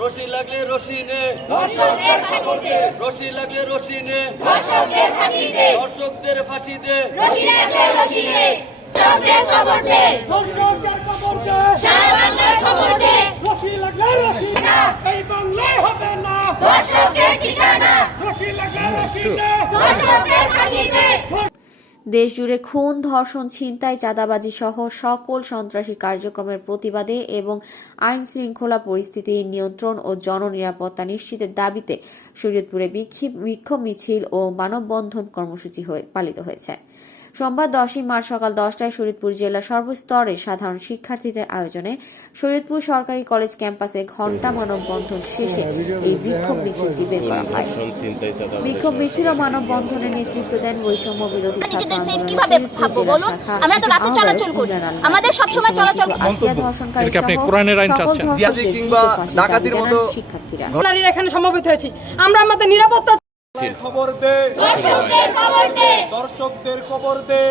রশি লাগলে রশি নে। ধর্ষকদের ফাঁসি দে। রশি লাগলে রশি নে। ধর্ষকদের ফাঁসি দে। দর্শকদের ফাঁসি দে। রশি লাগলে রশি দে চোখদের খবর দে। দর্শকদের খবর দে। সারা বাংলার খবর দে। রশি লাগলে রশি না। এই বাংলায় হবে না। ধর্ষকদের ঠিকানা। রশি লাগলে রশি দে ধর্ষকদের ফাঁসি দে দেশজুড়ে খুন, ধর্ষণ, ছিনতাই, চাঁদাবাজি সহ সকল সন্ত্রাসী কার্যক্রমের প্রতিবাদে এবং আইন শৃঙ্খলা পরিস্থিতি নিয়ন্ত্রণ ও জননিরাপত্তা নিশ্চিতের দাবিতে শরীয়তপুরে বিক্ষোভ মিছিল ও মানববন্ধন কর্মসূচি পালিত হয়েছে। সোমবার দশই মার্চ সকাল দশটায় শরীয়তপুর জেলার সর্বস্তরের সাধারণ শিক্ষার্থীদের আয়োজনে শরীয়তপুর সরকারি কলেজ ক্যাম্পাসে ঘণ্টা মানববন্ধন শেষে এই বিক্ষোভ মিছিলটি বের করা হয়। বিক্ষোভ মিছিল ও মানববন্ধনের নেতৃত্ব দেন বৈষম্য বিরোধী ছাত্র জেলা আমরা তো রাতে চলাচল করি। আমাদের সময় চলাচল- আসিয়া ধর্ষণকারী সহ সকল। কিংবা ডাকাতির মতো- শিক্ষার্থীরা। এখানে সমবেত হয়েছি। আমরা আমাদের নিরাপত্তা খবর দে। দর্শকদের খবর দে। দর্শকদের খবর দে।